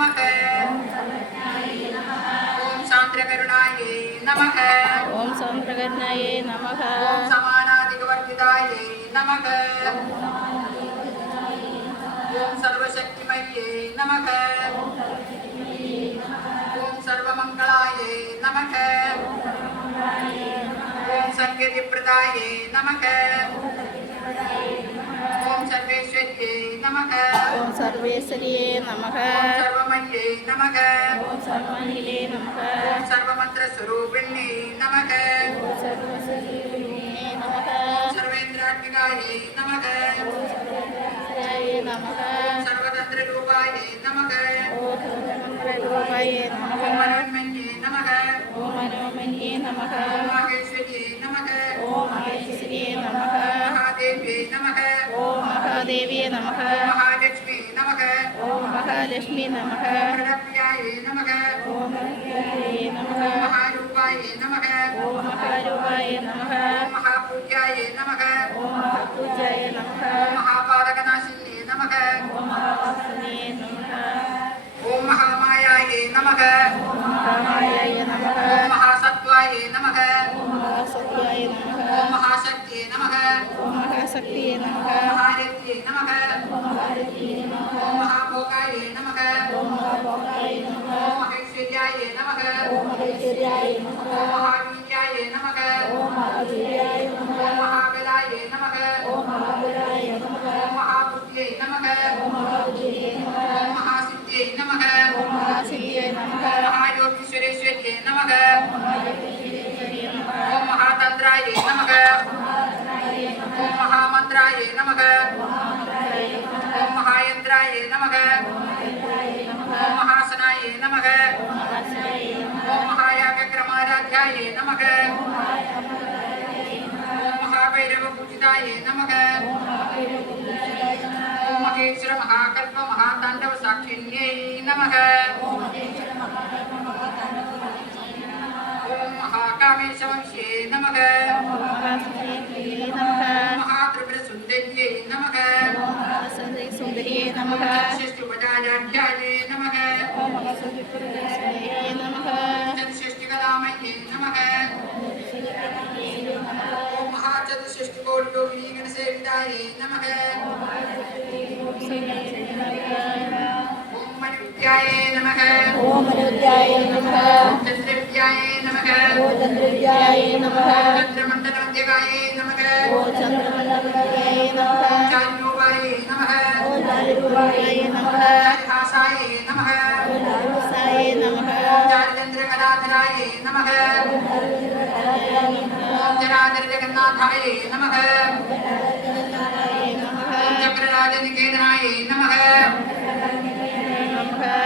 नमः। ओम शांत्रकरुणाये नमः। ओम शांत्रकरुणाये नमः। ओम समानाधिकवर्तिताये नमः। ओम सर्वशक्तिमये नमः। ओम सर्वमंगलाये नमः। ओम संकीर्तिप्रदाये नमः। ओम सर्वेश्वर्ये नमः। ओम सर्वेश्वर्ये नमः। ओम सर्वमये नमः। ओम सर्वमंगले नमः। ओम सर्वमंत्रस्वरूपिण्ये नमः। ओम सर्वसिद्धिये नमः। ओम सर्वेन्द्रात्मिकाये नमः। सर्वेन्द्राय नमः। ओम सर्वतन्त्ररूपाये नमः। ओम सर्वमंगलरूपाय नमः। ओम मनोन्मन्ये नमः। ओम मनोमये नमः। ओम माहेश्वर्ये नमः। ओम महेश्वर्ये नमः। ओम महादेव्ये नमः। ओम महादेव्ये नमः। ओम महालक्ष्मी नमः। ओम महालक्ष्मी नमः। ओम प्रणप्रियाये नमः। ओम प्रियाय नमः। ओम महारूपाये नमः। ओम महारूपाय नमः। ओम महापूज्याये नमः। ओम महापूज्याय नमः। ओम महापादकनाशिन्ये नमः। ओम महावासने नमः। ओम महामायाये नमः। ओम महामायाय नमः। ओम महासत्त्वाये नमः। ओम महासत्याय नमः। ओम महाशक्तिये नमः। ओम महाशक्तिये नमः। ओम महारित्ये नमः। ओम महारित्ये नमः। ओम महाभोगाये नमः। ओम महाभोगाय नमः। ओम महेश्वर्याये नमः। ओम महेश्वर्याय नमः। ओम महावीर्याये नमः। ओम महावीर्याय नमः। ओम महाबलाये नमः। ओम महाबलाय नमः। ओम महाबुद्ध्यै नमः। ओम महाबुद्धिये नमः। ओम महासिद्ध्यै नमः। ओम महासिद्धिये नमः। ओम महायोगीश्वरेश्वर्ये नमः। ओम महायोगीश्वर्ये नमः। ओम महातन्त्राये नमः। ओम महामन्त्राये नमः। ओम महायन्त्राये नमः। ओम महासनाये नमः। ओम महायागक्रमाराध्याये नमः। ओम महाभैरवपूजिताये नमः। ओम महेश्वर महाकल्प महाताण्डव साक्षिण्यै नमः। ओम महाकामेशवंश्ये नमः। ओम महासुंदर्ये नमः। ओम महात्रिपुरसुन्दर्यै नमः। ओम महासुंदर्ये नमः। षष्ठुपचाराध्याये नमः। ओम महासुंदर्ये नमः। चतुष्षष्टिकलामये नमः। ओम महाचतुष्षष्टिकोटियोगिनीगणसेविताये नमः। ओम मनुद्याये नमः। ओम मनुद्याय नमः। ओम चन्द्रविद्याये नमः। ओम चन्द्रविद्याय नमः। चन्द्रमण्डलमध्यगाये नमः। ओम चन्द्रमण्डलाय नमः। ओम चारुरूपाये नमः। ओम चारुरूपाय नमः। चारुहासाये नमः। ओम चारुहासाय नमः। ओम चारुचन्द्रकलाधराये नमः। ओम चराचरजगन्नाथाये नमः। ओम चक्रराजनिकेतनाये नमः।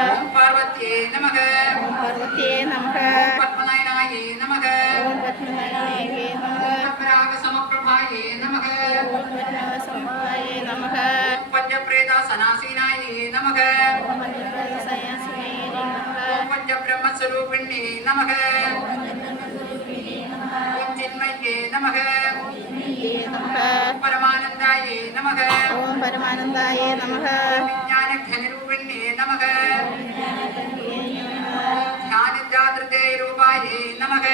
ओम पार्वत्यै नमः। ओम पार्वत्यै नमः। ओम पद्मनयनाये नमः। ओम पद्मनाभाय नमः। ओम परागसमप्रभाये नमः। ओम पद्मनाभसमभाय नमः। ओम पंचप्रेतासनासीनाये नमः। ओम पद्मनाभसयासिने नमः। ओम पंचब्रह्मस्वरूपिण्ये नमः। ओम चिन्मये नमः। ये नमः। ओम परमानन्दाये नमः। ओम परमानन्दाय नमः। ओम विज्ञानघनरूपिण्ये नमः। ओम ध्यानजागृतेरूपाये नमः।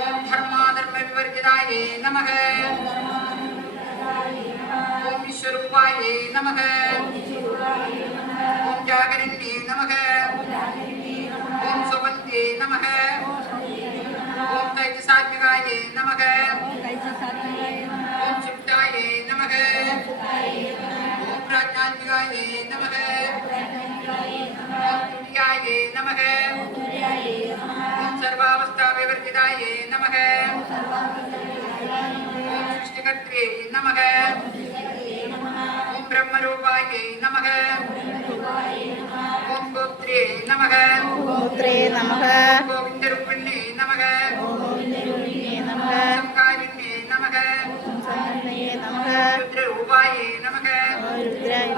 ओम धर्माधर्मविवर्जिताये नमः। ओम विश्वरूपाये नमः। ओम जागरिण्ये नमः। ओम सुबन्ध्ये नमः। ओम तैजसात्मिकाये नमः। ओम सुप्ताये नमः। ओम प्राज्ञात्मिकाये नमः। ओम तुर्याये नमः। ओम सर्वावस्थाविवर्जिताये नमः। ओम सृष्टिकर्त्रे नमः। ओम ब्रह्मरूपाये नमः। ओम गोत्रे नमः। गोत्रे नमः। ओम गोविन्दरूपिण्ये नमः। ओम गोविन्दरूपिणे नमः। संकारिण्ये नमः। ओम संकर्णये नमः। रुद्ररूपाये नमः। ओम रुद्राय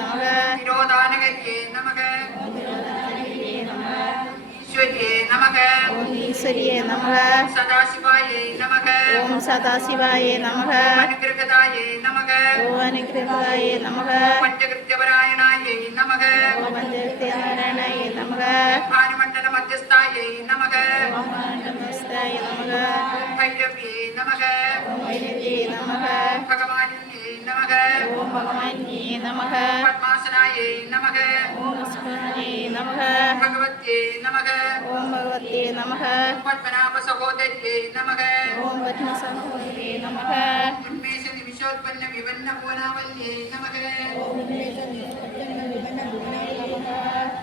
नमः। तिरोधानगर्ये नमः। ओम तिरोधानये नमः। ஈஸ்வரியே நமக ஓம் ஈஸ்வரியே நமக சதாசிவாயே நமக ஓம் சதாசிவாயே நமக அனுகிரகதாயே நமக ஓம் அனுகிரகாயே நமக பஞ்சகிருத்தியபராயணாயே நமக ஓம் பஞ்சகர்த்திய நாராயணாயே நமக பானுமண்டல மத்தியஸ்தாயே நமக ஓம் நமஸ்தாய நமக ஓம் பைரவியே நமக ஓம் வைரவியே நமக பகவானியே நமக ஓம் பகவான்யே நமக பத்மாசனாயே நமக ஓம் ஸ்மரணே நமக பகவத்யே நமக ஓம் பகவத்தே நமக பத்மநாப சகோதரியே நமக ஓம் பத்மசமோதரே நமக உன்மேஷ நிமிஷோத்பன்ன விவன்ன புவனாவல்யே நமக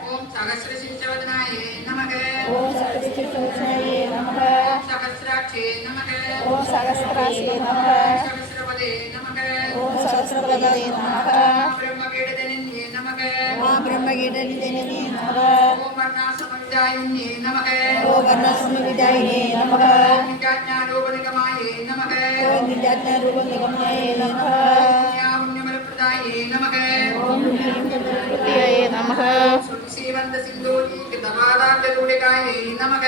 ஓம் சகசிரசிஞ்சவதனாயே நமக ஓம் சகசிரசோஷாயே நமக சகசிராட்சே நமக ஓம் சகஸ்ராசே நமக சகசிரபதே நமக ஓம் சகஸ்ரபதே நமக பிரம்மகீடதனின்யே நமக ஓம் பிரம்மகீடநிதனே நமக ஓம் வர்ணாசமவிதாயின்யே நமக ஓம் வர்ணாஸ்மவிதாயினே நமக ஓம் நிஜாஜ்ஞானோபனிகமாயே நமக ஓம் நிஜாத்மரூபநிகமாயே நமக புண்ணியமலப்பிரதாயே நமக ஓம் நித்யாயே நமக ஸ்ரீவந்த சிந்தூரி கிருதபாதார்த்தூடிகாயே நமக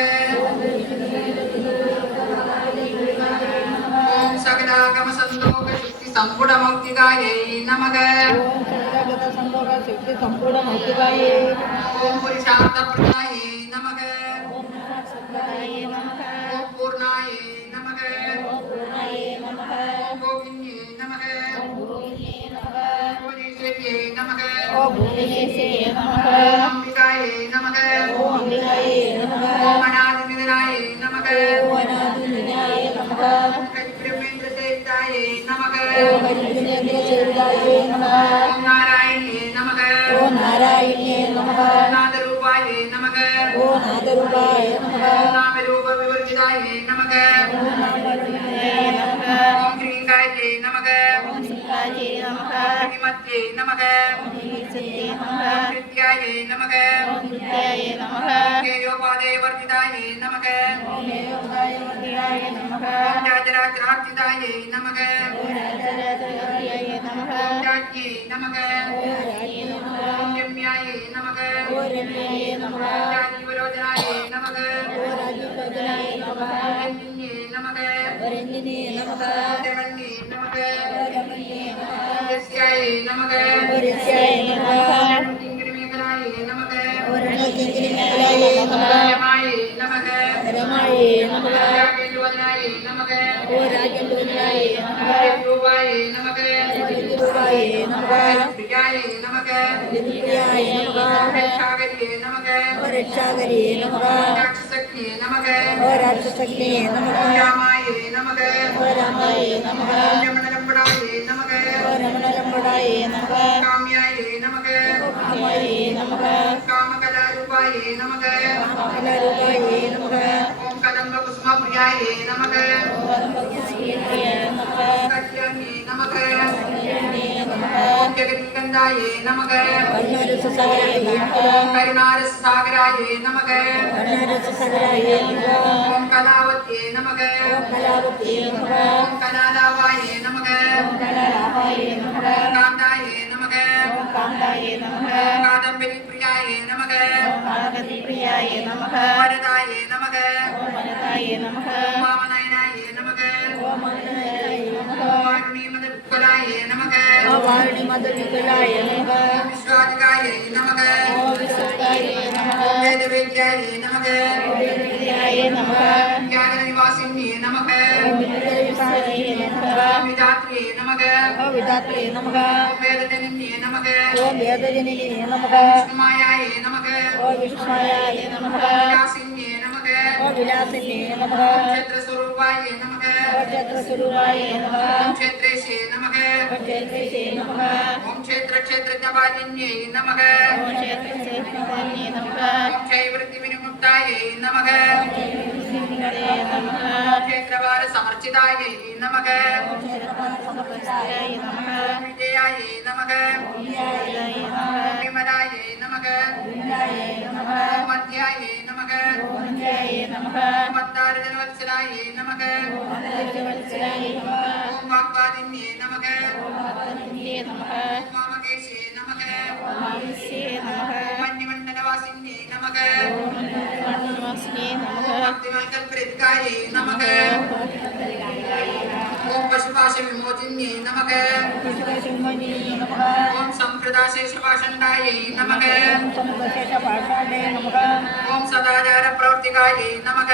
ஓம் சகலாகம சந்தோக சுக்தி சம்புடமௌக்திகாயை நமக ஓம் சகலகத சந்தோக சித்தி சம்பூர்ண மௌக்திகாயே ஓம் புரிஷார்த்த பிரதாயே நமக ஓம் சத்பதாயே நமக ஓம் பூர்ணாயே நமக ஓம் பூர்ணாயே நமக ஓம் கோவிந்யே நமக ஓம் பூர்ணே நமக புவனேஸ்வரியே நமக ஓம் பூர்ணேசே நமக ஓம் அம்பிகாயே நமக ஓம் அம்பிகாயே நமக ஓம் அநாதிநிதனாயே நமக ஓம் அநாதிநிதாயே நமக ஓம் கரிபிரமேந்திர சேவிதாயே நமக ஓம் ஹரிபிரேந்திர சேவிதாயே நமக ஓம் நாராயணியே நமக ஓம் நாராயணியே நமக ஓம் நாதரூபாயே நமக ஓம் நாதரூபாய நமக ஓம் நாமரூப விவர்ஜிதாயே நமக ஓம் நாமரூபாய நமக ஓம் ஸ்ரீகாயே நமக ஓம் சிவாஜே நமக ஸ்ரீமத்யே நமக ஓம் ஈசத்தே நமக ஓம் நித்யாயே நமக ஓம் நித்யாய நமக கேயோபாதே வர்ஜிதாயே நமக ஓம் யோகாய வந்தியாய நமக ஓம் ஜாஜராஜரார்த்திதாயே நமக ஓம் ராஜராஜராஜாய நமக ஓம் ராஜ்யே நமக ஓம் ராஜே நமக ஓம் ரம்யாயே நமக ஓம் ரம்யாய நமக ஓம் ராஜீவரோஜனாயே நமக ஓம் ராஜபதனாய நமக ஓம் ரஞ்சின்யே நமக ஓம் ரஞ்சினே நமக ஓம் ரமண்யே நமக ஓம் ரமணியே நமக ஓம் யஸ்யாயே நமக ஓம் ரிஷ்யாய நமக ஓம் கிங்கிரமேகலாயே நமக ஓம் ரணகிங்கிரிமேலாய நமக ரமாயே நமக ரமாயே நமக ராஜேந்திரவதனாயே நமக ஓம் ராஜேந்திரனாய நமக ரூபாயே நமக ரூபாய நமக பிரியாயே நமக வித்யாய நமக சாகரியே நமக ஓம் ரட்சாகரியே நமக ராட்சசக்தியே நமக ஓம் ராட்சசக்தியே நமக ராமாயே நமக ஓம் ராமாய நமக ரமணரம்படாயே நமக ஓம் ரமணரம்படாய நமக காமியாயே நமக காமாயே நமக காமகலாரூபாயே நமக கலரூபாய நமக ஓம் கதம்ப குசுமபிரியாயே நமக ஓம் நமக கல்யாணியே நமக கல்யாணே நமக ஓம் ஜெகத்கந்தாயே நமக கருணாரசசாகராய நமக ஓம் கருணாரசாகராயே நமக கருணாரசசாகராய நமக ஓம் கலாவத்யே நமக ஓம் கலாவதி நமக ஓம் கலாலாவாயே நமக ஓம் கலாராபாய நமக காந்தாயே நமக ஓம் காந்தாய நமக காதம்பரி பிரியாயே நமக ஓம் காகதி பிரியாய நமக வரதாயே நமக ஓம் மனதாய நமக ஓம் வாமநாயனாயே நமக ஓம் மனதாய நமக ஓம் வாருணி மதற்கலாயே நமக ஓம் வாருணி மதுவிகளாய நமக ஓம் விஸ்வாதிகாயே நமக ஓம் விசுத்தாய நமக ஓம் வேதவேத்யாயே நமக ஓம் வித்யாய நமக ஞான நிவாசின்யே நமக ஓம் வித்யாய நமக ஓம் விதாத்ரியே நமக ஓம் விதாத்ரே நமக ஓம் வேதஜனின்யே நமக ஓம் வேதஜனினே நமக விஷ்ணுமாயாயே நமக ஓம் விஷ்ணுயாய நமக விலாசின்யே நமக ஓம் விலாசினே நமக ஓம் க்ஷேத்ரஸ்வரூபாயே நமக ஓம் சத்ரஸ்வரூபாய நமக ஓம் க்ஷேத்ரேஷே நமக ஓம் சேத்ரேசே நமக ஓம் க்ஷேத்ரஜபாலின்யே நமக ஓம் சேத்ரசேத்ரே நமக ஓம் க்ஷைவருத்தி வினிமுக்தாயே நமக சிவனே நமக ஓம் க்ஷேத்ரவார சமர்ச்சிதாயே நமக ஓம் சேத்ரசமபஸ்தாய நமக ஓம் விஜயாயே நமக வித்யாய நமக ஓம் விமலாயே நமக வித்யாய நமக ஓம் மத்யாயே நமக ஓம் வித்யாய நமக ஓம் மத்தாரஜனவத்சலாயே நமக ஓம் அந்தர்ஜவத்சலாய நமக ஓம் வாக்வாதின்யே நமக ஓம் ஆத்மனியே நமக ஓம் மாமகேஷே நமக ஓம் ஆவிஸ்யே நமக ஓம் மன்னிமண்டலவாசின்யே நமக ஓம் भक्तिमकल्परित्कायै नमः ओम पशुपाशविमोचिन्यै नमः ओम संप्रदाशेषपाषण्डायै नमः ओम सदाचारप्रवर्तिकायै नमः